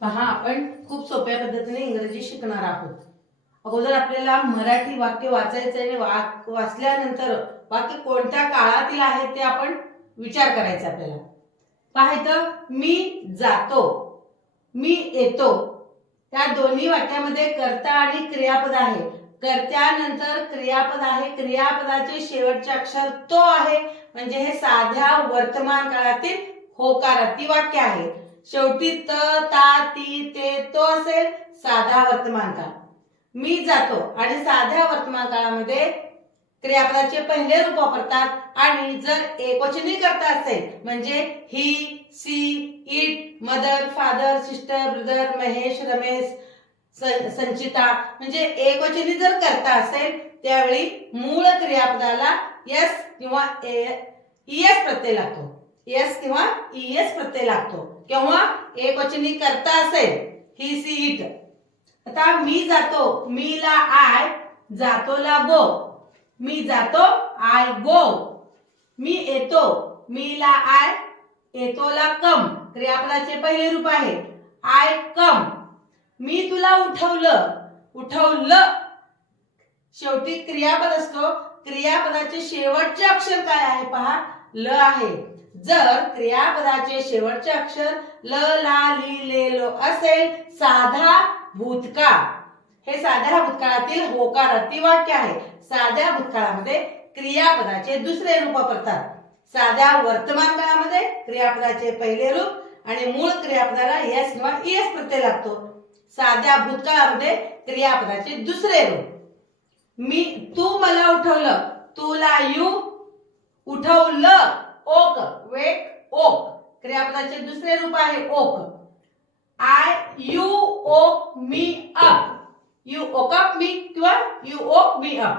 पहा आपण खूप सोप्या पद्धतीने इंग्रजी शिकणार आहोत. अगोदर आपल्याला मराठी वाक्य वाचायचं आणि वाक वाचल्यानंतर वाक्य कोणत्या काळातील आहे ते आपण विचार करायचा आपल्याला. पाहायचं मी जातो मी येतो. त्या दोन्ही वाक्यामध्ये कर्ता आणि क्रियापद आहे. कर्त्यानंतर क्रियापद आहे. क्रियापदाचे शेवटचे अक्षर तो आहे. म्हणजे हे साध्या वर्तमान काळातील होकारार्थी वाक्य आहे. शेवटी त ता ती ते तो असेल साधा वर्तमान काळ. मी जातो आणि साध्या वर्तमान काळामध्ये क्रियापदाचे पहिले रूप वापरतात आणि जर एकवचनी करता असेल म्हणजे he she it mother father sister brother Mahesh Ramesh Sanchita म्हणजे एकवचनी जर करता असेल त्यावेळी मूळ क्रियापदाला एस किंवा एस प्रत्यय लागतो. एस किंवा एस प्रत्यय लागतो. किंवा एकवचनी करता असेल. ही सी इट आता मी जातो मी ला आय जातो ला गो. मी जातो आय गो. मी येतो मी ला आय येतो ला कम. क्रियापदाचे पहिले रूप आहे आय कम. मी तुला उठवलं उठवलं. शेवटी क्रियापद असतो. क्रियापदाचे शेवटचे अक्षर काय आहे पहा? ल आहे. जर क्रियापदाचे शेवटचे अक्षर ल ला ली ले लो असेल साधा भूतकाळ. हे साध्या भूतकाळातील होकारार्थी वाक्य आहे. साध्या भूतकाळामध्ये क्रियापदाचे दुसरे रूप वापरतात साध्या वर्तमान काळामध्ये क्रियापदाचे पहिले रूप आणि मूळ क्रियापदाला एस किंवा एस प्रत्यय लागतो. साध्या भूतकाळामध्ये क्रियापदाचे दुसरे रूप. मी तू मला उठवलं. तुला यू उठवलं. Woke wake woke. क्रियापदाचे दुसरे रूप आहे woke. I you woke me up. You woke up मी किंवा यू ओक मी अप.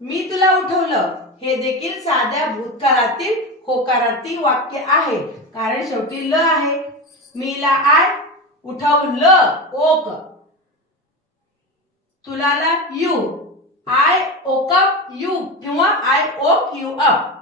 मी तुला उठवलं. हे देखील साध्या भूतकाळातील होकारार्थी वाक्य आहे. कारण शेवटी ल आहे. मीला आय उठवलं woke. तुलाला you. I woke up you. किंवा आय ओक यू अप.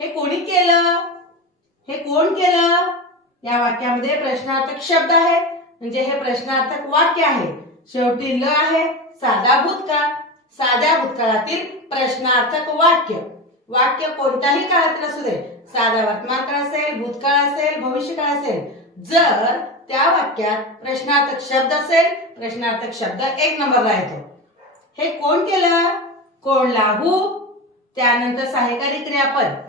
हे कोणी केलं? हे कोण केलं? या वाक्यामध्ये प्रश्नार्थक शब्द आहे. म्हणजे हे प्रश्नार्थक वाक्य आहे. शेवटी ल आहे. साधा भूतकाळ. साध्या भूतकाळातील प्रश्नार्थक वाक्य. वाक्य कोणत्याही काळातील असू दे. साधा वर्तमान काळ असेल भूतकाळ असेल भविष्यकाळ असेल. जर त्या वाक्यात प्रश्नार्थक शब्द असेल प्रश्नार्थक शब्द एक नंबरला येतो. हे कोण केलं? कोण लागू त्यानंतर सहाय्यकारी क्रियापद.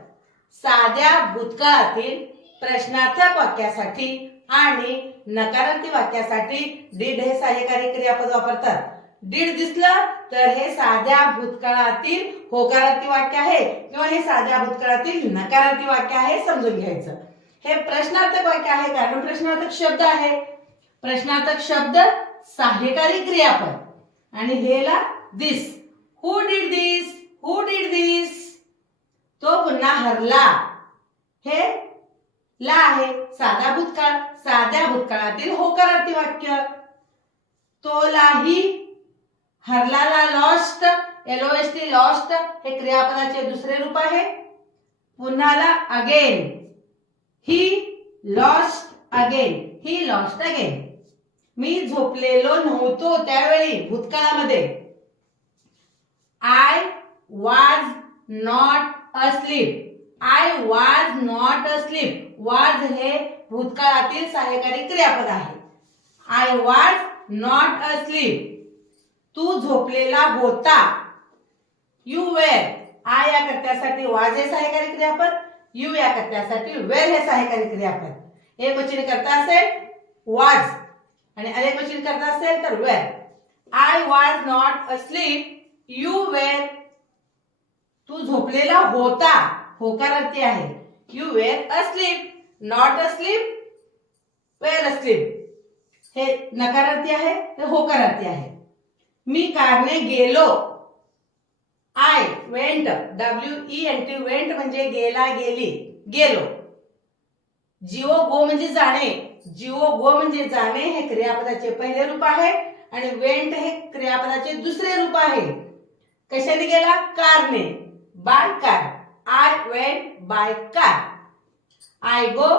साध्या भूतकाळातील प्रश्नार्थक वाक्यासाठी आणि नकारार्थी वाक्यासाठी डीड हे सहाय्यकारी क्रियापद वापरतात. डीड दिसलं तर हे साध्या भूतकाळातील होकारार्थी वाक्य आहे किंवा हे साध्या भूतकाळातील नकारार्थी वाक्य आहे समजून घ्यायचं. हे प्रश्नार्थक वाक्य आहे कारण प्रश्नार्थक शब्द आहे. प्रश्नार्थक शब्द सहाय्यकारी क्रियापद. आणि हेला this. Who did this who did this तो पुन्हा हरला. हे ला आहे साधा भूतकाळ साध्या भूतकाळातील होकारार्थी वाक्य तोलाही हरलाला lost L S T lost हे क्रियापदाचे दुसरे रूप आहे. पुन्हाला again he lost again he lost again मी झोपलेलो नव्हतो त्यावेळी भूतकाळामध्ये. I was not asleep I was not asleep was हे भूतकाळातील सहाय्यकारी क्रियापद आहे. आय वाज नॉट अस्लीप तू झोपलेला होता. यू वेर आय या कर्त्यासाठी वाज हे सहाय्यकारी क्रियापद. यू या कर्त्यासाठी वेर हे सहाय्यकारी क्रियापद. एक वचन करता असेल वाज आणि अनेक वचन करता असेल तर were I was not asleep you were तू झोपलेला होता होकारार्थी आहे. You were asleep not asleep were asleep हे नकारार्थी आहे ते होकारार्थी आहे. मी कारने गेलो. I went W E N T went म्हणजे गेला गेली गेलो. जिओ गो म्हणजे जाणे. जिओ गो म्हणजे जाणे हे क्रियापदाचे पहिले रूप आहे आणि वेंट हे क्रियापदाचे दुसरे रूप आहे. कशाने गेला? कारने. By car I went by car I go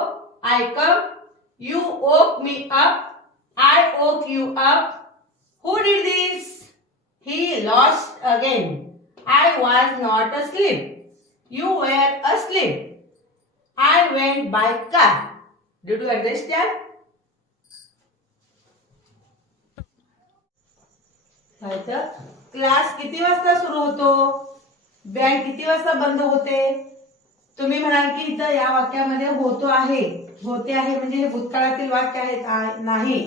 I come You woke me up. I woke you up. Who did this? He lost again. I was not asleep. You were asleep. I went by car. Did you understand? काय तर class किती वाजता सुरू होतो bank किती वाजता बंद होते? तुम्ही म्हणाल की इथं या वाक्यामध्ये होतो आहे. होते आहे म्हणजे हे भूतकाळातील वाक्य आहे नाही.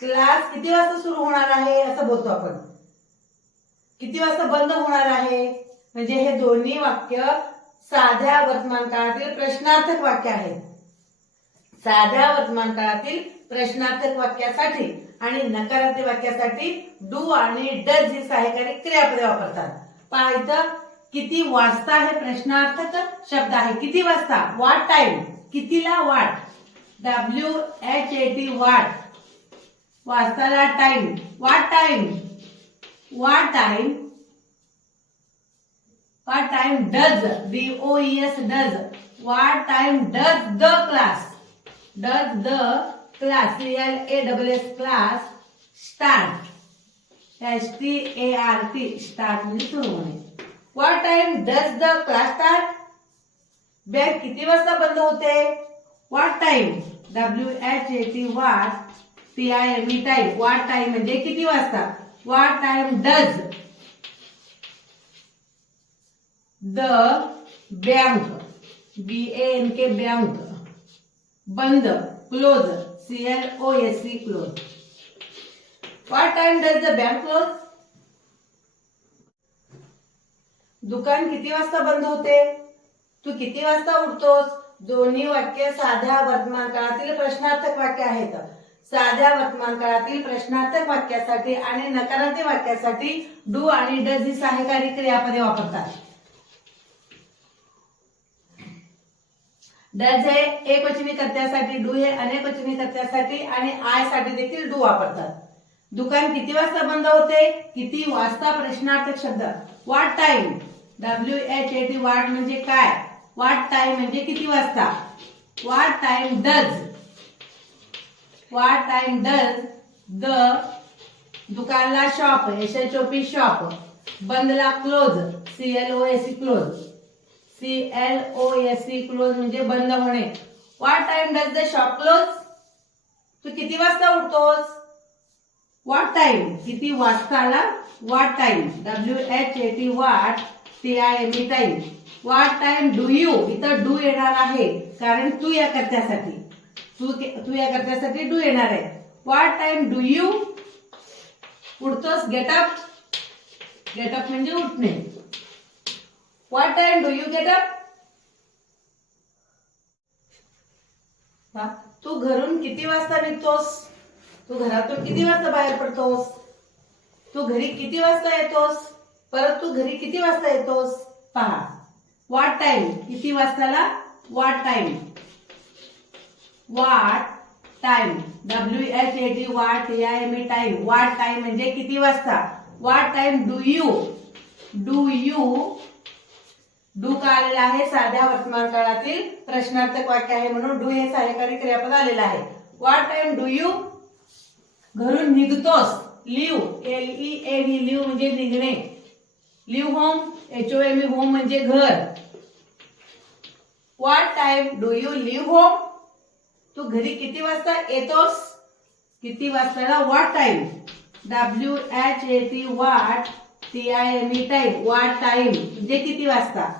क्लास किती वाजता सुरू होणार आहे असं बोलतो आपण. किती वाजता बंद होणार आहे? म्हणजे हे दोन्ही वाक्य साध्या वर्तमान काळातील प्रश्नार्थक वाक्य आहेत साध्या वर्तमान काळातील प्रश्नार्थक वाक्यासाठी आणि नकारात्मक वाक्यासाठी डू आणि डज ही सहाय्यकारी क्रियापदे वापरतात. पहा इथं किती वाजता हे प्रश्नार्थक शब्द आहे? किती वाजता? वाट टाइम कितीला what W H A T what वाजताला time what time what time what time does D O S does what time does the class does the class C L A double S class start S T A R T start म्हणजे सुरू होणे. What time does the class start bank किती वाजता बंद होते? What time W H A T what T I M E time what time म्हणजे किती वाजता? What time does the bank B N K bank बंद close C L O S C close what time does the bank close दुकान किती वाजता बंद होते? तू किती वाजता उठतोस? दोन्ही वाक्य साध्या वर्तमान काळातील प्रश्नार्थक वाक्य आहेत. साध्या वर्तमान काळातील प्रश्नार्थक वाक्यासाठी आणि नकारात्मक वाक्यासाठी डू आणि डज ही सहाय्यकारी क्रियापदे वापरतात. डज हे एक वचनी कर्त्यासाठी डू हे अनेक वचनी कर्त्यासाठी आणि आयसाठी देखील डू वापरतात. दुकान किती वाजता बंद होते? किती वाजता प्रश्नार्थक शब्द? What time W H A T what म्हणजे काय? वाट टाइम म्हणजे किती वाजता? What time does what time does the दुकानला shop S H O P shop बंदला close C L O S C close C L O S C close म्हणजे बंद होणे. What time does the shop close तू किती वाजता उठतोस? What time किती वाजताला? What time W H A T what ती I मी ताई. वाट टाइम डू यू इथं डू येणार आहे. कारण तू या कर्त्यासाठी. तू तू या कर्त्यासाठी डू येणार आहे. वाट टाइम डू यू उठतोस? गेटअप गेटअप म्हणजे उठणे. What time do you get up तू घरून किती वाजता निघतोस? तू घरातून किती वाजता बाहेर पडतोस? तू घरी किती वाजता येतोस? परत तू घरी किती वाजता येतोस? पहा. वाट टाइम किती वाजताला? What time what time W H A T what A I M E time what time म्हणजे किती वाजता? What time do you do you do का आलेला आहे? साध्या वर्तमान काळातील प्रश्नार्थक वाक्य आहे म्हणून डू हे सहाय्यकारी क्रियापद आलेलं आहे. वाट टाइम डू यू घरून निघतोस. Leave L E A V leave म्हणजे निघणे. Leave home H O M E home म्हणजे घर. What time do you leave home तू घरी किती वाजता येतोस? किती वाजताला what time W H A T what T I M E time what time म्हणजे किती वाजता?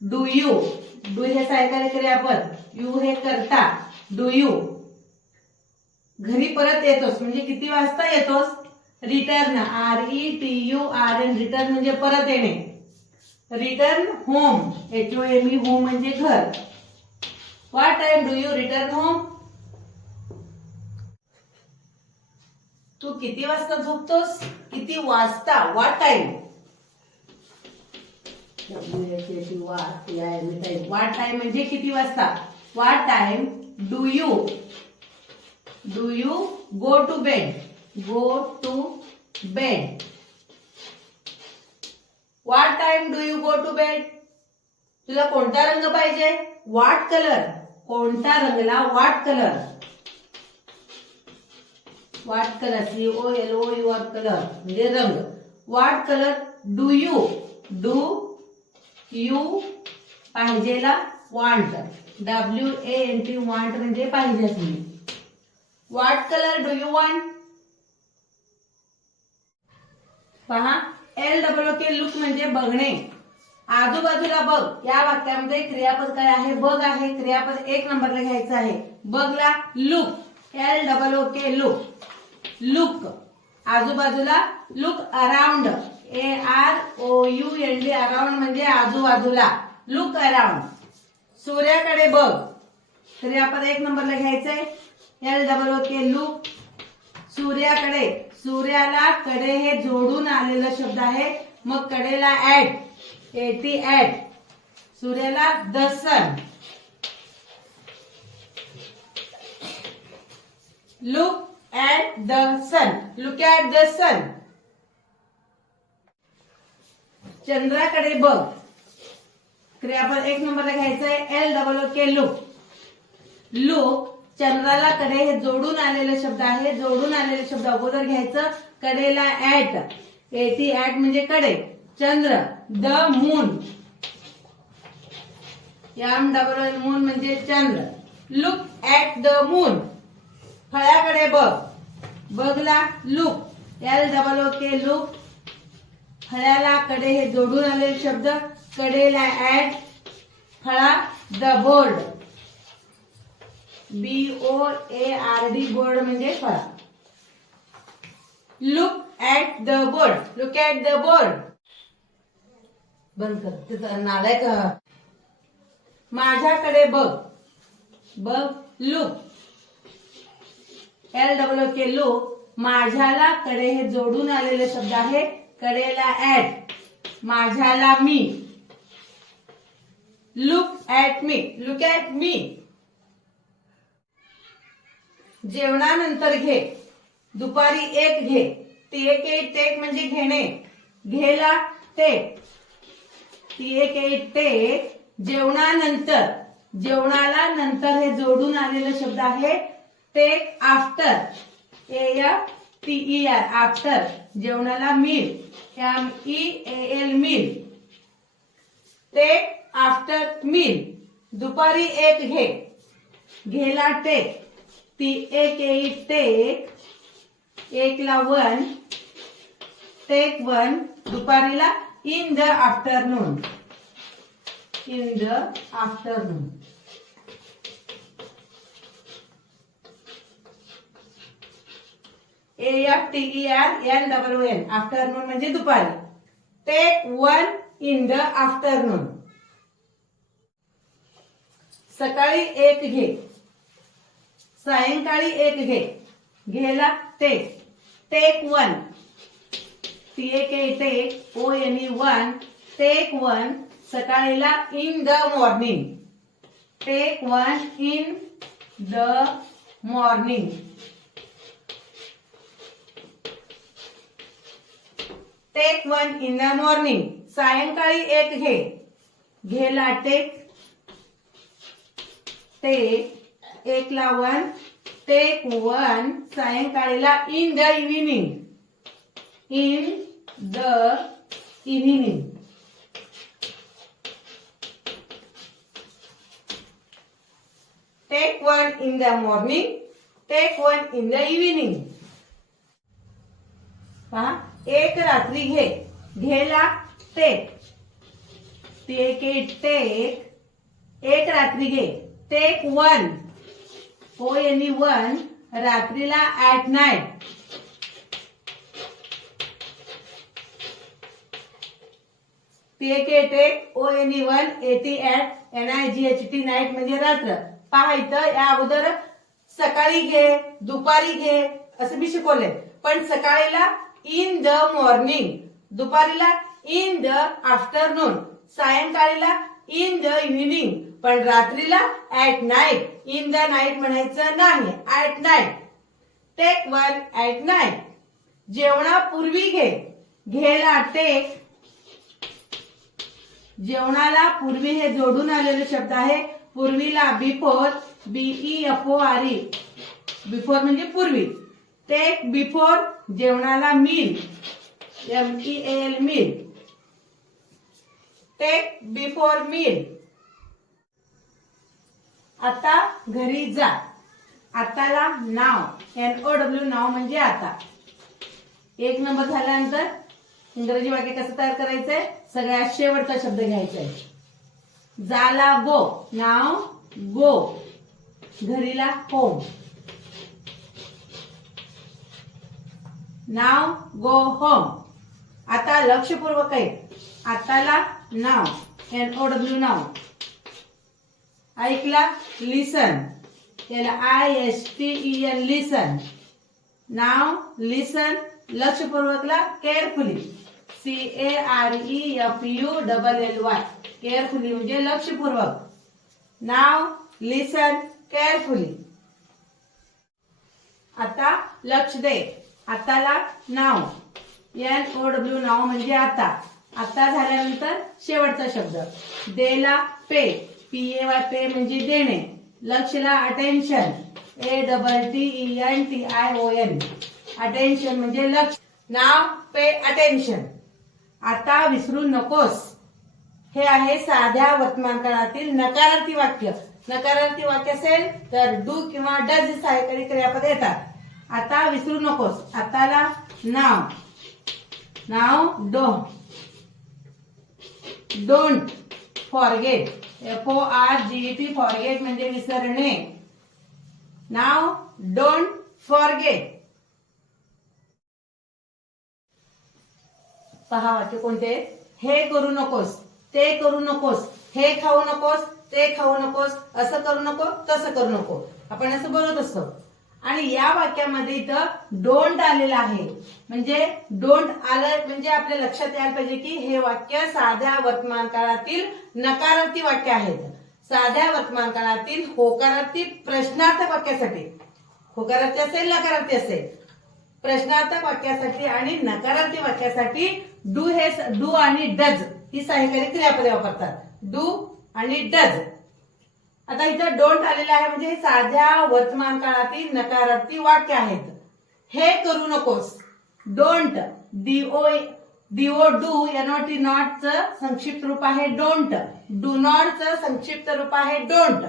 डू यू डू हे सहाय्यकारी आपण. यू हे करता. डू यू घरी परत येतोस. म्हणजे किती वाजता येतोस? Return R E T U R N return म्हणजे परत येणे. Return home H O M E home म्हणजे घर. What time do you return home तू किती वाजता झोपतोस? किती वाजता? व्हॉट टाइम वाट टाइम म्हणजे किती वाजता? What time do you do you go to bed go to bed What time do you go to bed तुला कोणता रंग पाहिजे? वाट कलर कोणता रंगला what colour what colour C O L O U R colour म्हणजे रंग. What colour do you do you पाहिजेला want W A N T want म्हणजे पाहिजे तुम्ही what colour do you want पहा. एल डबल के लुक म्हणजे बघणे. आजूबाजूला बघ. या वाक्यामध्ये क्रियापद काय आहे? बघ आहे. क्रियापद एक नंबरला घ्यायचं आहे. बघला look L double O K look look आजूबाजूला look around A R O U N D around म्हणजे आजूबाजूला. लुक अराउंड सूर्याकडे बघ. क्रियापद एक नंबरला घ्यायचंय. L double O K look सूर्याकडे. सूर्याला कडे हे जोडून आलेला शब्द आहे. मग कडेला ऍट एटी ऍट सूर्याला the sun look at the sun. Look at the sun. चंद्राकडे बघ. क्रियापद एक नंबरला आहे L double O K look look चंद्राला कडे हे जोडून आलेले शब्द आहे. जोडून आलेले शब्द अगोदर घ्यायचं. कडेला ऍट. एटी ऍट म्हणजे कडे. चंद्र the moon. M double moon म्हणजे चंद्र. लुक ऍट द मून फळ्याकडे बघ. बघला look L double O K look फळ्याला कडे हे जोडून आलेले शब्द. कडेला ऍट. फळा the board. B O A R D board म्हणजे फळा. Look at the board look at the board बंद कर. तिथं नालायक माझ्याकडे बघ. बघ look L W K look माझ्याला कडे हे जोडून आलेले शब्द आहे. कडेला at माझ्याला me. Look at me look at me जेवणानंतर घे. दुपारी एक घे. ती एक एक टेक म्हणजे घेणे. घेला टेक ती एक एक टेक जेवणानंतर. जेवणाला नंतर हे जोडून आलेला शब्द आहे. Take after A F T E R after जेवणाला meal M E L meal take after meal दुपारी एक घे. घेला टेक ती एक एट टेक एक ला one take one दुपारीला in the afternoon in the afternoon A F T E R N double N afternoon म्हणजे दुपारी. Take one in the afternoon सकाळी एक घे. सायंकाळी एक घे. घेला take take one T A K take O N E one take one सकाळीला in the morning take one in the morning take one in the morning सायंकाळी एक घे. घेला टेक टेक एक ला one take one सायंकाळीला in the evening in the evening take one in the morning take one in the evening पहा एक रात्री घे. घेला टेक टेक टेक एक रात्री घे. टेक वन हो, ओ एनी वन रात्रीला at night take A take O N E one A T at N I G H T night म्हणजे रात्र. पहा या अगोदर सकाळी घे दुपारी घे असं मी शिकवले पण सकाळीला इन द मॉर्निंग दुपारीला इन द आफ्टरनून सायंकाळीला इन द इव्हिनिंग पण रात्रीला at night in the night म्हणायचं नाही. At night take one at night जेवणापूर्वी घे. घेला टेक जेवणाला पूर्वी हे जोडून आलेले शब्द आहे. पूर्वीला before B E F O R E before म्हणजे पूर्वी. टेक बिफोर जेवणाला meal M E L meal take before meal आता घरी जा. आताला now. N O W now म्हणजे आता. एक नंबर झाल्यानंतर इंग्रजी वाक्य कसं तयार करायचंय? सगळ्यात शेवटचा शब्द घ्यायचा आहे जाला गो. Now go. घरीला होम नाव गो होम आता लक्षपूर्वक आहे आताला now. N O W now. ऐकला? लिसन याला I S T E N listen now listen लक्षपूर्वकला carefully C A R E F U double L Y carefully म्हणजे लक्षपूर्वक. Now listen carefully आता लक्ष दे. आताला now. N O W now म्हणजे आता. आता झाल्यानंतर शेवटचा शब्द. देला pay. P A Y pay म्हणजे देणे. लक्षला attention A double T E N T I O N attention म्हणजे लक्ष. नाव पे अटेन्शन आता विसरू नकोस. हे आहे साध्या वर्तमानकाळातील नकारार्थी वाक्य. नकारार्थी वाक्य असेल तर डू किंवा डज सहाय्यकारी क्रियापद येतात. आता विसरू नकोस. आताला नाव नाव do don't forget F O R G T forget म्हणजे विसरणे. नाव डोंट फॉरगेट पहा वाक्य कोणते? हे करू नकोस ते करू नकोस हे खाऊ नकोस ते खाऊ नकोस असं करू नको तसं करू नको. आपण असं बोलत असतो. आणि या वाक्यामध्ये इथं डोंट आलेलं आहे. म्हणजे डोंट आलं म्हणजे आपल्या लक्षात यायला पाहिजे की हे वाक्य साध्या वर्तमान काळातील नकारार्थी वाक्य आहेत. साध्या वर्तमान काळातील होकारार्थी प्रश्नार्थ वाक्यासाठी. होकारार्थी असेल नकारार्थी असेल. प्रश्नार्थ वाक्यासाठी आणि नकारार्थी वाक्यासाठी डू हे डू आणि डज ही सहाय्यकारी क्रियापदे वापरतात. डू आणि डज आता इथं डोंट आलेलं आहे म्हणजे हे साध्या वर्तमान काळातील नकारार्थी वाक्य आहेत. हे करू नकोस. Don't D O D O do N O T not च संक्षिप्त रूप आहे डोंट डू नॉट च संक्षिप्त रूप आहे डोंट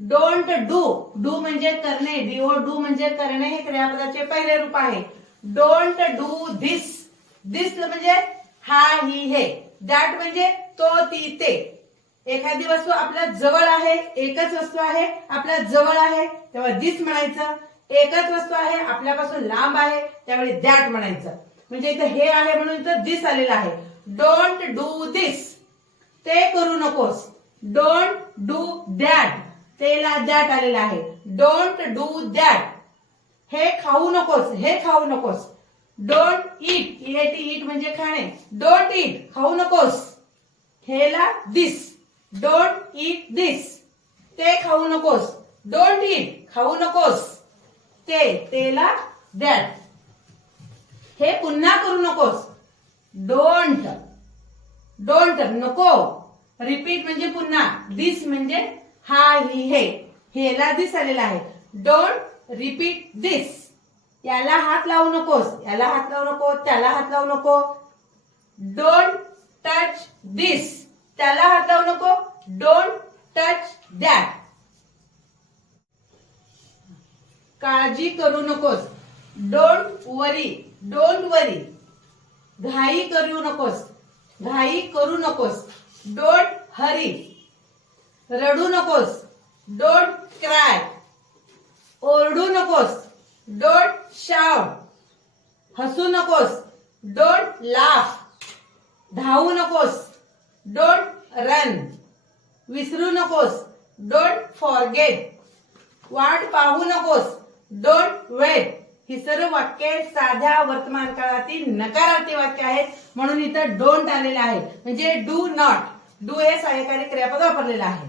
डोंट डू डू म्हणजे करणे. डीओ डू म्हणजे करणे हे क्रियापदाचे पहिले रूप आहे. डोंट डू धिस धिस म्हणजे हा ही हे. दॅट म्हणजे तो ती ते. एखादी वस्तू आपल्या जवळ आहे एकच वस्तू आहे आपल्या जवळ आहे तेव्हा दिस म्हणायचं. एकच वस्तू आहे आपल्यापासून लांब आहे त्यावेळी दॅट म्हणायचं. म्हणजे इथं हे आहे म्हणून इथं दिस आलेलं आहे. डोंट डू दिस ते करू नकोस. डोंट डू दॅट तेला दॅट आलेलं आहे. डोंट डू दॅट हे खाऊ नकोस. हे खाऊ नकोस. डोंट इट इट इट म्हणजे खाणे. डोंट इट खाऊ नकोस. हेला दिस. डोंट इट दिस ते खाऊ नकोस. डोंट इट खाऊ नकोस. ते तेला दॅट हे पुन्हा करू नकोस. डोंट डोंट नको. रिपीट म्हणजे पुन्हा. दिस म्हणजे हा ही हे. हेला दिस आलेला आहे. डोंट रिपीट दिस याला हात लावू नकोस. याला हात लावू नको. त्याला हात लावू नको. डोंट टच दिस त्याला हात लावू नको. डोंट टच दॅट काळजी करू नकोस. डोंट वरी डोंट वरी घाई करू नकोस. घाई करू नकोस. डोंट हरी रडू नकोस. डोंट क्राय ओरडू नकोस. डोंट शाव हसू नकोस. डोंट लाफ धावू नकोस. डोंट रन विसरू नकोस. डोंट फॉरगेट वाट पाहू नकोस. डोंट वेट ही सर्व वाक्य साध्या वर्तमान काळातील नकारार्थी वाक्य आहेत. म्हणून इथं डोंट आलेलं आहे. म्हणजे डू नॉट डू हे सहाय्यकारी क्रियापद वापरलेलं आहे.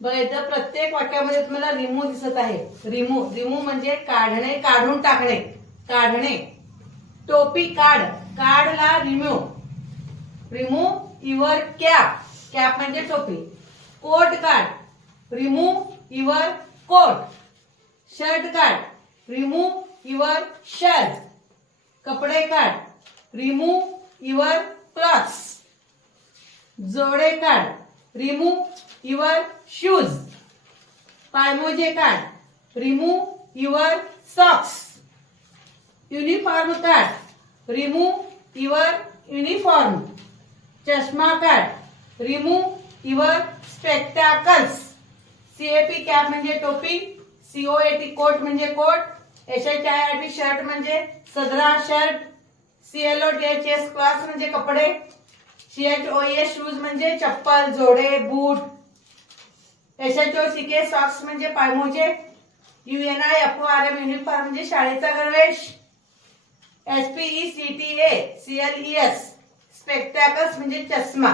बघा इथं प्रत्येक वाक्यामध्ये तुम्हाला रिमू दिसत आहे. रिमू रिमू म्हणजे काढणे काढून टाकणे. काढणे. टोपी काढ. काढला remove remove your cap cap म्हणजे टोपी. कोट काढ. रिमूव्ह युअर कोट शर्ट काढ. रिमूव्ह युअर शर्ट कपडे काढ. रिमूव्ह युअर क्लॉथ्स जोडे काढ. रिमूव्ह युअर शूज पायमोजे काढ. रिमूव्ह युअर सॉक्स युनिफॉर्म काढ. रिमूव्ह युअर युनिफॉर्म चष्मा काढ remove your spectacles C A P cap म्हणजे टोपी. C O A T coat म्हणजे coat H H I I T shirt म्हणजे सदरा shirt C L O T H S clothes म्हणजे कपडे. C H O S shoes म्हणजे चप्पल जोडे बूट S H O H C K socks म्हणजे पायमोजे. U N I F R M uniform म्हणजे शाळेचा गणवेश. S P E C T A C L E S spectacles म्हणजे चष्मा.